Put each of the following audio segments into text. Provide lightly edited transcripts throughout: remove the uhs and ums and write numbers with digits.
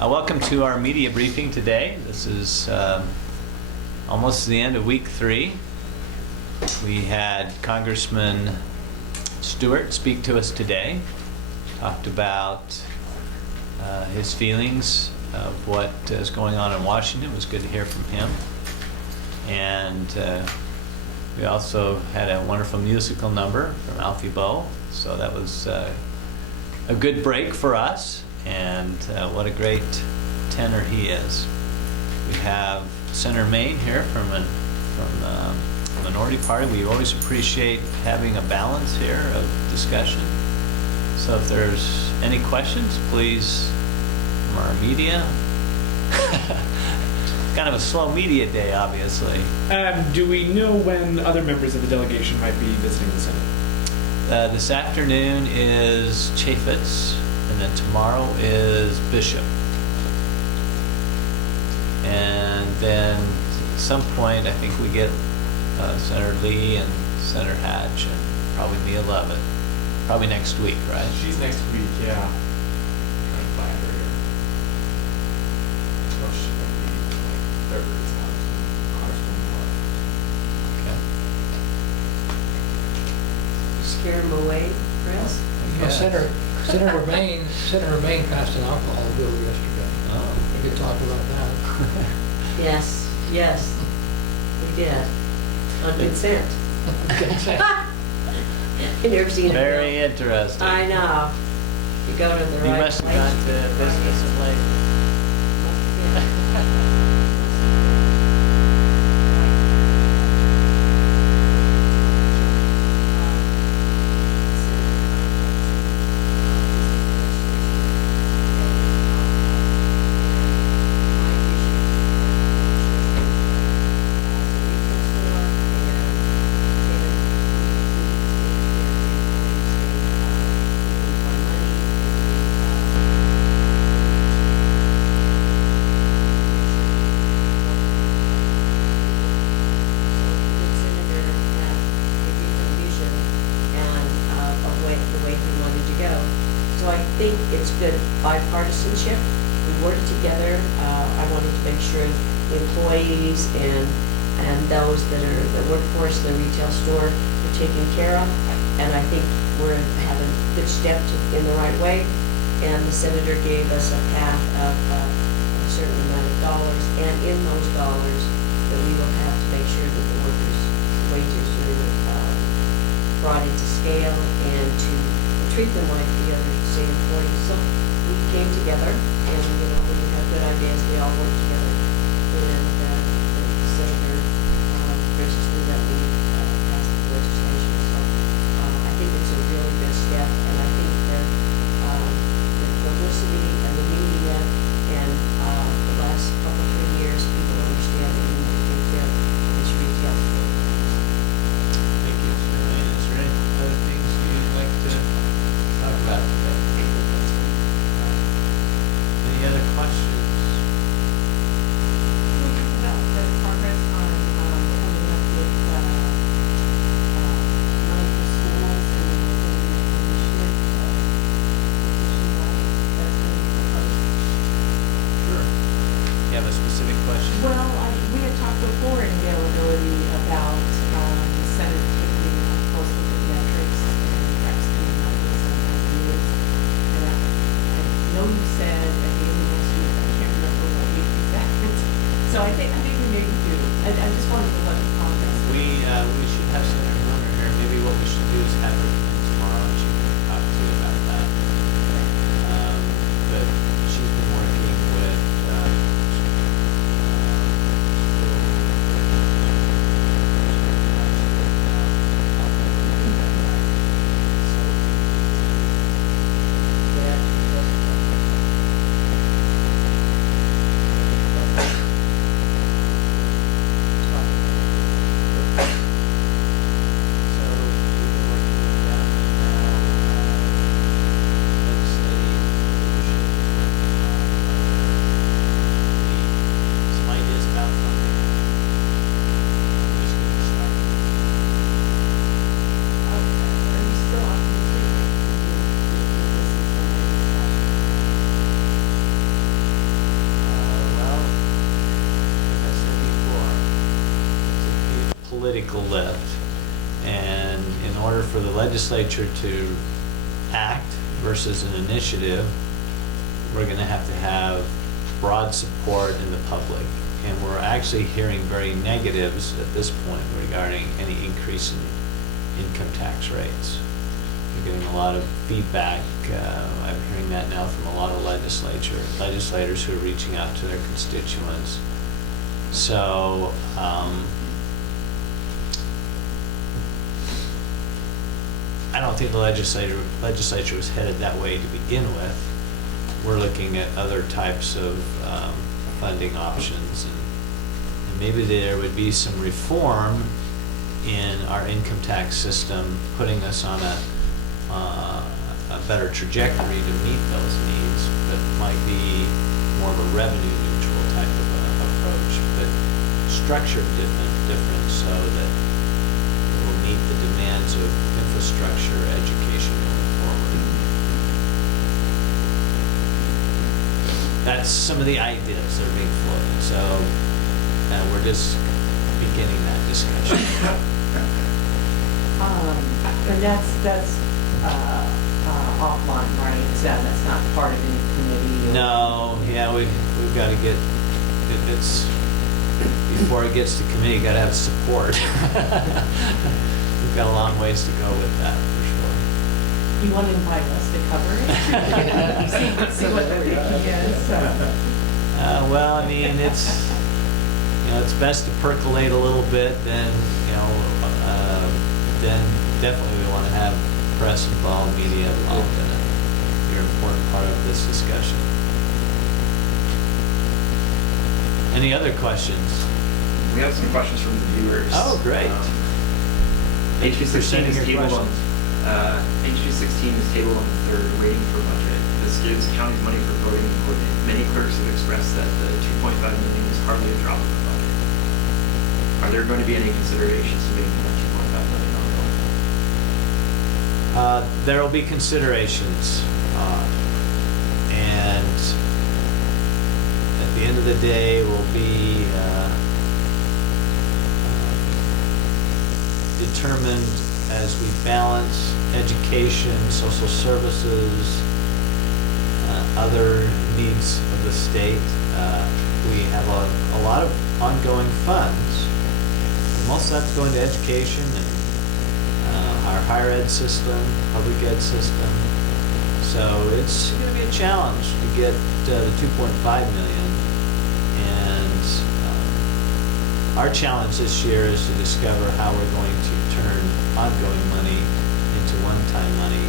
Welcome to our media briefing today. This is almost the end of week 3. We had Congressman Stewart speak to us today, talked about his feelings of what is going on in Washington. It was good to hear from him. And we also had a wonderful musical number from Alfie Boe, so that was a good break for us. And what a great tenor he is. We have Senator Maine here from the minority party. We always appreciate having a balance here of discussion. So if there's any questions, please, from our media. Kind of a slow media day, obviously. Do we know when other members of the delegation might be visiting the Senate? This afternoon is Chaffetz, and then tomorrow is Bishop. And then at some point, I think we get Senator Lee and Senator Hatch, and probably Mia Lovett. Probably next week, right? She's next week, yeah. Trying to find her here. Oh, she might be like February's Okay. Scare them away, Chris? Well, Senator Maine passed an alcohol bill yesterday. Oh. We could talk about that. Yes, we did. On consent. You never seen it. Very interesting. I know. You go to the right You must have gone to business and labor. So I think it's good bipartisanship. We worked together. I wanted to make sure the employees and those that work for us in the retail store are taken care of. And I think we're having a good step in the right way. And the senator gave us a path of a certain amount of dollars, and in those dollars that we will have to make sure that the workers' wages are brought into scale and to treat them like the other state employees. So we came together, and when we have good ideas, we all work together. And the senator graciously let me pass the legislation. So I think it's a really good step, and I think that the publicity and the media and the last couple 3 years, people understand that we need to take care of this retail store. Thank you, Mr. Lane. Is there any other things you'd like to talk about today? Any other questions? Can we talk about the progress on coming up with money for schools and the initiative petition rights that's been proposed? Sure. You have a specific question? Well, we had talked before in availability about the Senate taking a close look at metrics and perhaps coming up with some ideas. And I know you said at the end of next week, I can't remember what week you said. So I think we maybe do. I just wanted to let the progress. We should have Senator Milner here. Maybe what we should do is have her come in tomorrow and she can talk to you about that. But she's been working with So we've been working with them. take a lift. And in order for the legislature to act versus an initiative, we're going to have broad support in the public. And we're actually hearing very negatives at this point regarding any increase in income tax rates. We're getting a lot of feedback. I'm hearing that now from a lot of legislators who are reaching out to their constituents. So, I don't think the legislature was headed that way to begin with. We're looking at other types of funding options, and maybe there would be some reform in our income tax system, putting us on a better trajectory to meet those needs, but might be more of a revenue neutral type of approach, but structured different so that it will meet the demands of infrastructure education going forward. That's some of the ideas that are being floated, so we're just beginning that discussion. And that's offline, right? That's not part of any committee? No, yeah, we've got to get, it's, before it gets to committee, got to have support. We've got a long ways to go with that, for sure. You want to invite us to cover it? See what the thinking is, so. Well, I mean, it's best to percolate a little bit, then definitely we want to have press involved, media involved in it. You're an important part of this discussion. Any other questions? We have some questions from the viewers. Oh, great. HB 16 is tabled on HB 16 is tabled on the 3rd, waiting for budget. This gives counties money for voting. Many clerks have expressed that the 2.5 million is hardly a drop in the budget. Are there going to be any considerations to making that 2.5 million ongoing? There will be considerations, and at the end of the day, will be determined as we balance education, social services, other needs of the state. We have a lot of ongoing funds. Most of that's going to education and our higher ed system, public ed system. So it's going to be a challenge to get the 2.5 million. And our challenge this year is to discover how we're going to turn ongoing money into one-time money.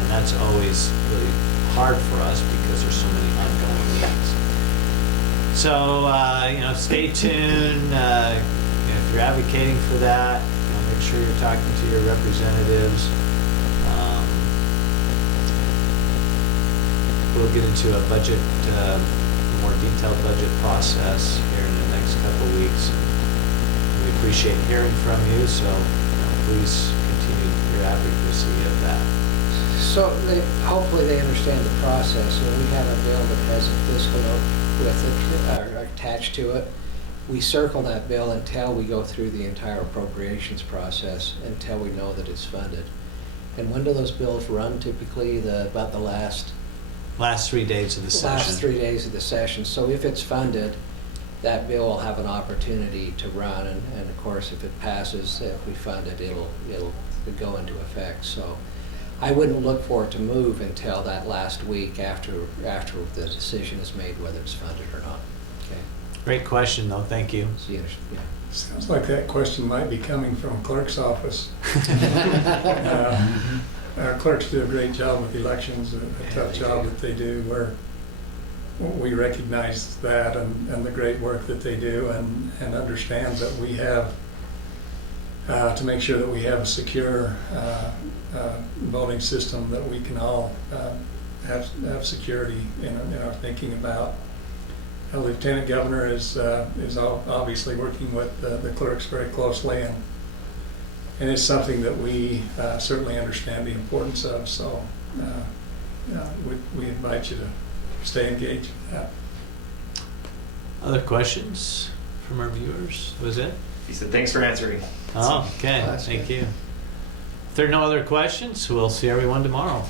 And that's always really hard for us because there's so many ongoing needs. So, stay tuned. If you're advocating for that, make sure you're talking to your representatives. We'll get into a budget, more detailed budget process here in the next couple of weeks. We appreciate hearing from you, so please continue your advocacy of that. So hopefully they understand the process. When we have a bill that has a fiscal note with it attached to it, we circle that bill until we go through the entire appropriations process, until we know that it's funded. And when do those bills run typically? About the last 3 days of the session. Last 3 days of the session. So if it's funded, that bill will have an opportunity to run, and of course, if it passes, if we fund it, it'll go into effect. So I wouldn't look for it to move until that last week after the decision is made whether it's funded or not. Okay. Great question, though. Thank you. So you understand, yeah. Sounds like that question might be coming from clerk's office. Our clerks do a great job with elections, a tough job that they do, where we recognize that and the great work that they do, and understand that we have to make sure that we have a secure voting system that we can all have security in our thinking about. The Lieutenant Governor is obviously working with the clerks very closely, and it's something that we certainly understand the importance of. So we invite you to stay engaged with that. Other questions from our viewers? Was it? He said, thanks for answering. Oh, okay, That's thank good. you. If there are no other questions, we'll see everyone tomorrow.